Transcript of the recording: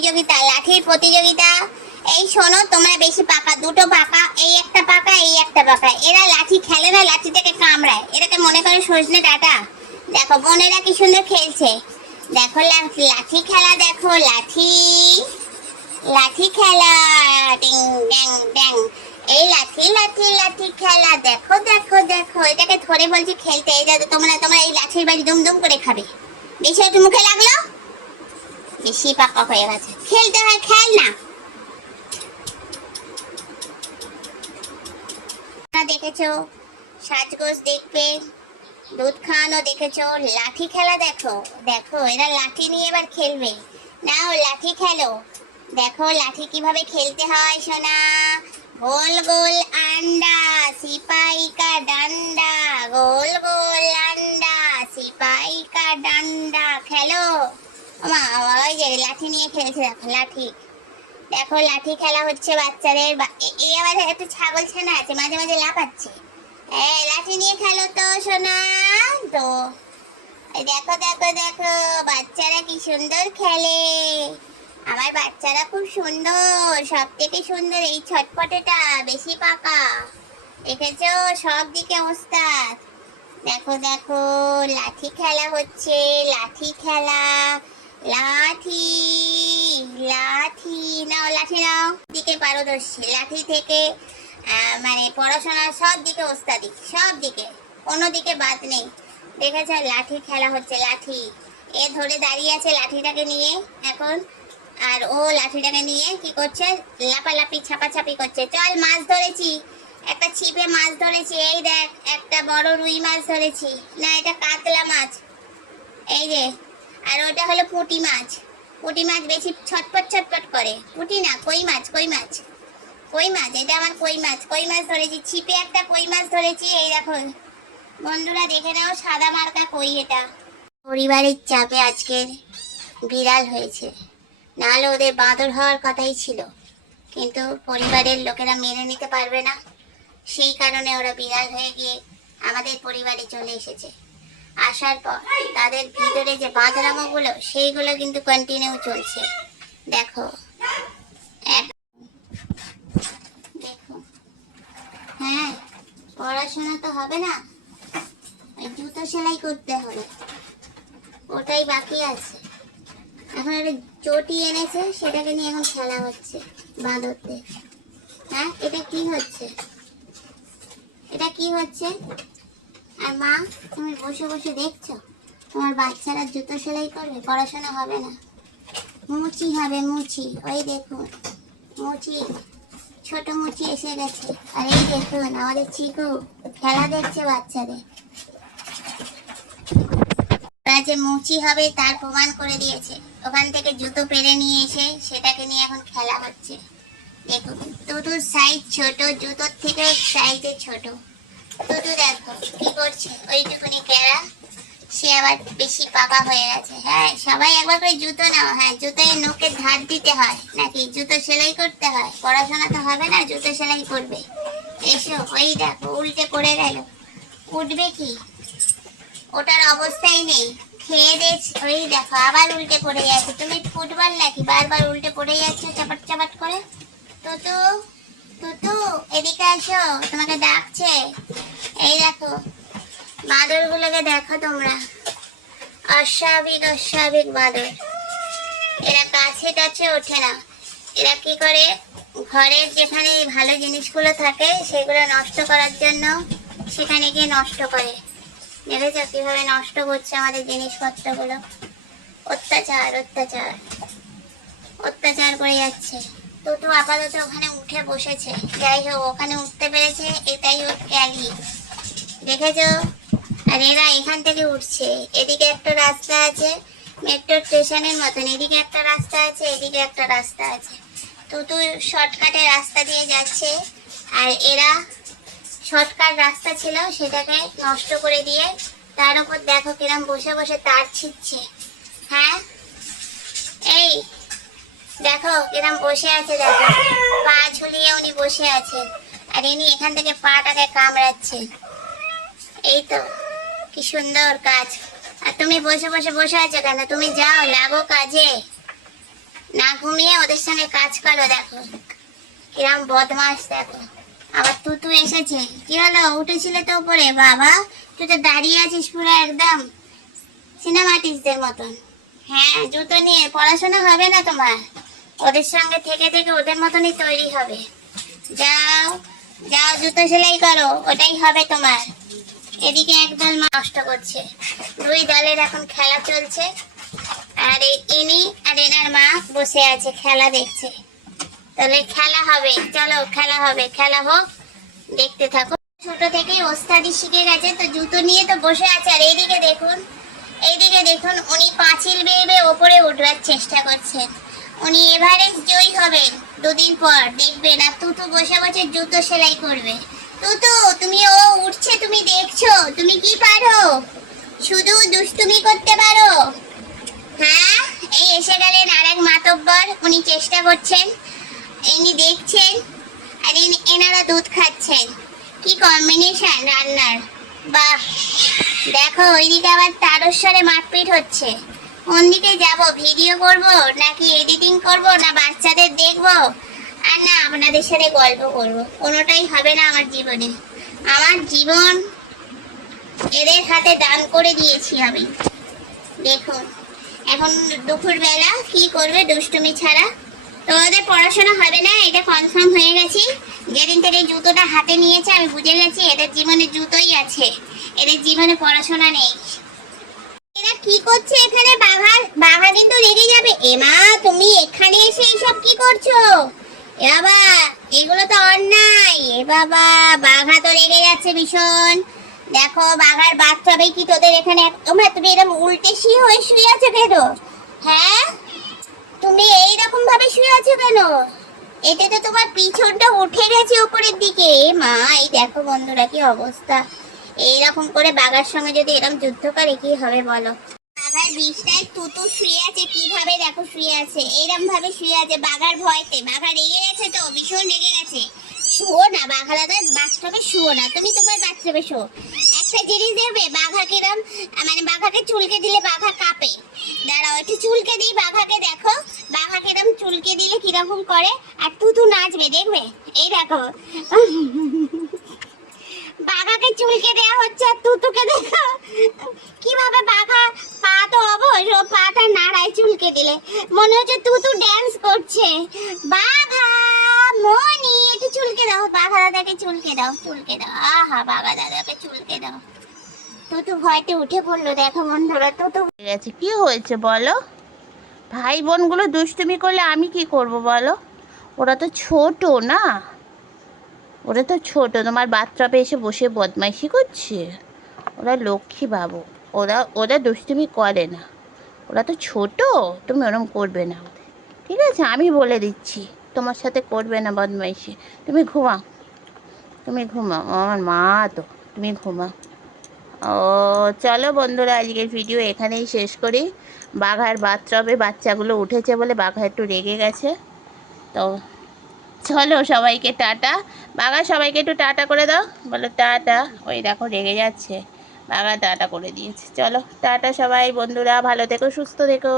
প্রতিযোগিতা, লাঠির প্রতিযোগিতা। এই শোনো, তোমরা বেশি পাকা, দুটো পাকা, এই একটা পাকা, এই একটা পাকা। এরা লাঠি খেলে না, লাঠি থেকে কামড়ায়। এটাকে মনে করে সজনে ডাঁটা। দেখো বোনেরা কি সুন্দর খেলছে। দেখো লাঠি খেলা, দেখো লাঠি, লাঠি খেলা, ডিং ড্যাং ড্যাং। এই লাঠি লাঠি লাঠি খেলা, দেখো দেখো দেখো। এটাকে ধরে বলছি খেলতে। এই যাতে তোমরা তোমরা এই লাঠির বাড়ি দুম দুম করে খাবে। বেশি একটু মুখে লাগলো, বেশি পাকা হয়ে গেছে। খেলতে হয়, খেল না। দেখেছো সাজগোজ দেখবে, দুধ খাওয়ানো দেখেছো, লাঠি খেলা দেখো। দেখো এরা লাঠি নিয়ে এবার খেলবে। নাও লাঠি খেলো। দেখো লাঠি কিভাবে খেলতে হয় সোনা। গোল গোল আন্ডা সিপাही का डंडा, গোল গোল আন্ডা সিপাही का डंडा। খেলো। মা ওই যে লাঠি নিয়ে খেলছে, দেখো লাঠি। দেখো লাঠি খেলা হচ্ছে বাচ্চাদের। এই আবার একটা ছাগল ছানা আছে, মাঝে মাঝে লাফাচ্ছে। লাঠি নিয়ে খেলো তো সোনা। তো দেখো দেখো দেখো, বাচ্চারা কি সুন্দর খেলে। আমার বাচ্চারা খুব সুন্দর, সব থেকে সুন্দর এই ছটপটেটা, বেশি পাকা। দেখেছো সব দিকে ওস্তাদ। দেখো দেখো লাঠি খেলা হচ্ছে, লাঠি খেলা, লাঠি লাঠি নাও, লাঠি নাও। দিকে পারদর্শী, লাঠি থেকে মানে পড়াশোনা সব দিকে ওস্তাদি, সব দিকে, কোনো দিকে বাদ নেই। দেখেছো লাঠি খেলা হচ্ছে, লাঠি। এ ধরে দাঁড়িয়ে আছে লাঠিটাকে নিয়ে এখন। আর ও লাঠিটাকে নিয়ে কি করছে, লাপালাপি ছাপাছাপি করছে। চল মাছ ধরেছি, একটা ছিপে মাছ ধরেছি। এই দেখ একটা বড় রুই মাছ ধরেছি। না এটা কাতলা মাছ, এই যে। আর ওটা হলো পুঁটি মাছ। পুঁটি মাছ বেশি ছটপট ছটপট করে। পুঁটি না, কই মাছ, কই মাছ, কই মাছ। এটা আমার কই মাছ, কই মাছ ধরেছি ছিপে, একটা কই মাছ ধরেছি। এই দেখো বন্ধুরা দেখে নাও, সাদা মার্কা কই এটা। পরিবারের চাপে আজকের বিড়াল হয়েছে, নাহলে ওদের বাঁদর হওয়ার কথাই ছিল। কিন্তু পরিবারের লোকেরা মেনে নিতে পারবে না, সেই কারণে ওরা বিড়াল হয়ে গিয়ে আমাদের পরিবারে চলে এসেছে। আসার পর তাদের ভিতরে যে বাঁদরামোগুলো, সেইগুলো কিন্তু কন্টিনিউ চলছে। দেখো দেখো, হ্যাঁ পড়াশোনা তো হবে না, জুতো সেলাই করতে হবে, ওটাই বাকি আছে। এখন একটা চটি এনেছে, সেটাকে নিয়ে এখন খেলা হচ্ছে বাঁদরদের। হ্যাঁ এটা কি হচ্ছে, এটা কি হচ্ছে? আর মা তুমি বসে বসে দেখছো তোমার বাচ্চারা জুতো সেলাই করবে, পড়াশোনা হবে না, মুচি হবে মুচি। ওই দেখুন মুচি, ছোট মুচি এসে গেছে। আর এই দেখুন আমাদের চিকু খেলা দেখছে বাচ্চাদের। যে মুচি হবে তার প্রমাণ করে দিয়েছে, ওখান থেকে জুতো পেরে নিয়ে এসে সেটাকে নিয়ে এখন খেলা হচ্ছে। দেখুন টুটুর সাইজ ছোট, জুতোর থেকে সাইজে ছোট। টুটু দেখো কি করছে, ওইটুকুনি ক্যারা, সে আবার বেশি পাকা হয়ে গেছে। হ্যাঁ সবাই একবার করে জুতো নাও। হ্যাঁ জুতোয় নোকে ধার দিতে হয় নাকি, জুতো সেলাই করতে হয়, পড়াশোনা তো হবে না, জুতো সেলাই করবে। এসো, ওই দেখো উল্টে পড়ে গেল, উঠবে কি, ওটার অবস্থাই নেই। খেয়ে দে, ওই দেখো আবার উল্টে পড়ে যাচ্ছে। তুমি ফুটবল নাকি বারবার উল্টে পড়ে যাচ্ছ চাপাট চাপাট করে। তুতু তুতু এদিকে আসো, তোমাকে ডাকছে। এই দেখো বাঁদর গুলোকে দেখো তোমরা, অস্বাভাবিক অস্বাভাবিক বাঁদর। এরা কাছে টাছে ওঠে না। এরা কি করে, ঘরের যেখানে ভালো জিনিসগুলো থাকে সেগুলো নষ্ট করার জন্য সেখানে গিয়ে নষ্ট করে। দেখেছো কিভাবে নষ্ট করছে আমাদের জিনিসপত্রগুলো। অত্যাচার অত্যাচার অত্যাচার করে যাচ্ছে। টুটু আপাতত ওখানে উঠে বসেছে, যাই হোক ওখানে উঠতে পেরেছে, এটাই ওর ক্যালি। দেখেছো, আর এরা এখান থেকে উঠছে। এদিকে একটা রাস্তা আছে মেট্রো স্টেশনের মতন, এদিকে একটা রাস্তা আছে, এদিকে একটা রাস্তা আছে। টুটু শর্টকাটে রাস্তা দিয়ে যাচ্ছে, আর এরা শর্টকাট রাস্তা ছিল সেটাকে নষ্ট করে দিয়ে তার উপর দেখো কিরম বসে বসে তার ছিঁড়ছে। হ্যাঁ এই দেখো কিরম বসে আছে, দেখো পা ঝুলিয়ে উনি বসে আছে, আর ইনি এখান থেকে পাটাকে কামড়াচ্ছে। এই তো কি সুন্দর কাজ। আর তুমি বসে বসে বসে আছো কেন, তুমি যাও লাগো কাজে। না ঘুমিয়ে ওদের সঙ্গে কাজ করো। দেখো কিরম বদমাস, দেখো আবার তুতু এসেছে। কি হলো, উঠেছিলে তো উপরে? বাবা তুই তো দাঁড়িয়ে আছিস পুরো একদম সিনেমাটিস্টদের মতন। হ্যাঁ, জুতো নিয়ে পড়াশোনা হবে না তোমার, ওদের সঙ্গে থেকে থেকে ওদের মতনই তৈরি হবে। যাও যাও জুতো সেলাই করো, ওটাই হবে তোমার। এদিকে একদল নষ্ট করছে, দুই দলের এখন খেলা চলছে, আর ইনি আর এনার মা বসে আছে খেলা দেখছে। তাহলে খেলা হবে, চলো খেলা হবে, খেলা হোক, দেখতে থাকো। ছোট থেকেই ওস্তাদি শিখে গেছে, তো জুতো নিয়ে তো বসে আছে। আর এইদিকে দেখুন, এইদিকে দেখুন, উনি পাঁচিল বেয়ে বেয়ে ওপরে উঠবার চেষ্টা করছেন। উনি এভারেস্ট জয়ী হবেন দুদিন পর, দেখবেন। আর তুতু বসে বসে জুতো সেলাই করবে। তুতু তুমি, ও উঠছে তুমি দেখছো, তুমি কি পারো? শুধু দুষ্টুমি করতে পারো। হ্যাঁ, এই এসে গেলেন আরেক মাতব্বর, উনি চেষ্টা করছেন, ইনি দেখছেন, আর এনারা দুধ খাচ্ছেন। কি কম্বিনেশন রান্নার, বাহ! দেখো ওইদিকে আবার তারস্বরে মারপিট হচ্ছে। কোন দিকে যাব, ভিডিও করব নাকি এডিটিং করব, না বাচ্চাদের দেখব, আর না আপনাদের সাথে গল্প করব? কোনোটাই হবে না আমার জীবনে। আমার জীবন এদের হাতে দান করে দিয়েছি আমি। দেখুন এখন দুপুরবেলা কি করবে দুষ্টুমি ছাড়া। তো ওদের পড়াশোনা হবে না, এটা কনফার্ম হয়ে গেছি। যেদিন থেকে জুতোটা হাতে নিয়েছে আমি বুঝে গেছি এদের জীবনে জুতোই আছে, এদের জীবনে পড়াশোনা নেই। এরা কি করছে এখানে? বাঘা বাঘা কিন্তু রেগে যাবে। এমা তুমি এখানে এসে এইসব কি করছো? এ বাবা, এগুলো তো অন্যায়। এ বাবা, বাঘা তো রেগে যাচ্ছে ভীষণ। দেখো বাঘার বাচ্চাবে কি তোদের এখানে? তোমরা তুমি এরকম উল্টে হয়ে শুয়ে আছো কেন? হ্যাঁ, তুমি এইরকম ভাবে শুয়ে আছো কেন? এতে তো তোমার পিছনটা উঠে গেছে উপরের দিকে। এ মা, এই দেখো বন্ধুরা কি অবস্থা। এইরকম করে বাঘার সঙ্গে যদি এরকম যুদ্ধ করে কি হবে বলো? বাঘার বিছনায় তুতু শুয়ে আছে, কিভাবে দেখো শুয়ে আছে, এইরকম ভাবে শুয়ে আছে বাঘার ভয়তে। বাঘা রেগে গেছে, তো ভীষণ রেগে গেছে। শুও না বাঘা দাদা, বাথরুমে শুও না, তুমি তোমার বাথরুমে শো। একটা জিনিস দেখবে, বাঘা কিরম, মানে বাঘাকে চুলকে দিলে বাঘা কাঁপে। দাঁড়াও একটু চুলকে দিই বাঘাকে, দেখো বাঘা কিরম চুলকে দিলে কিরকম করে। আর তুতু নাচবে দেখবে, এই দেখো বাঘাকে চুলকে দেয়া হচ্ছে, আর তুতুকে দেখো কিভাবে বাঘা পা তো অবশ, ও পাটা নাড়ায় চুলকে দিলে, মনে হচ্ছে তুতু ড্যান্স করছে। বাঘা মনি, একটু চুলকে দাও, বাঘা দাদাকে চুলকে দাও, চুলকে দাও, আহা বাঘা দাদাকে চুলকে দাও। তুতু ভয়তে উঠে পড়লো, দেখো বন্ধুরা তুতু গেছে। কি হয়েছে বলো? ভাই বোনগুলো দুষ্টুমি করলে আমি কি করব বলো? ওরা তো ছোট না, ওরা তো ছোট। তোমার বাথটাবে এসে বসে বদমাইশি করছে। ওরা লক্ষ্মী বাবু, ওরা ওরা দুষ্টুমি করে না, ওরা তো ছোট। তুমি ওরম করবে না ওদের, ঠিক আছে? আমি বলে দিচ্ছি তোমার সাথে করবে না বদমাইশি। তুমি ঘুমাও, তুমি ঘুমাও, আমার মা তো, তুমি ঘুমাও। ও চলো বন্ধুরা, আজকের ভিডিও এখানেই শেষ করি। বাঘার বাথটবে বাচ্চাগুলো উঠেছে বলে বাঘা একটু রেগে গেছে। তো চলো সবাইকে টাটা। বাঘা সবাইকে একটু টাটা করে দাও, বলো টাটা। ওই দেখো রেগে যাচ্ছে, বাঘা টাটা করে দিয়েছে। চলো টাটা সবাই বন্ধুরা, ভালো থেকো, সুস্থ থেকো।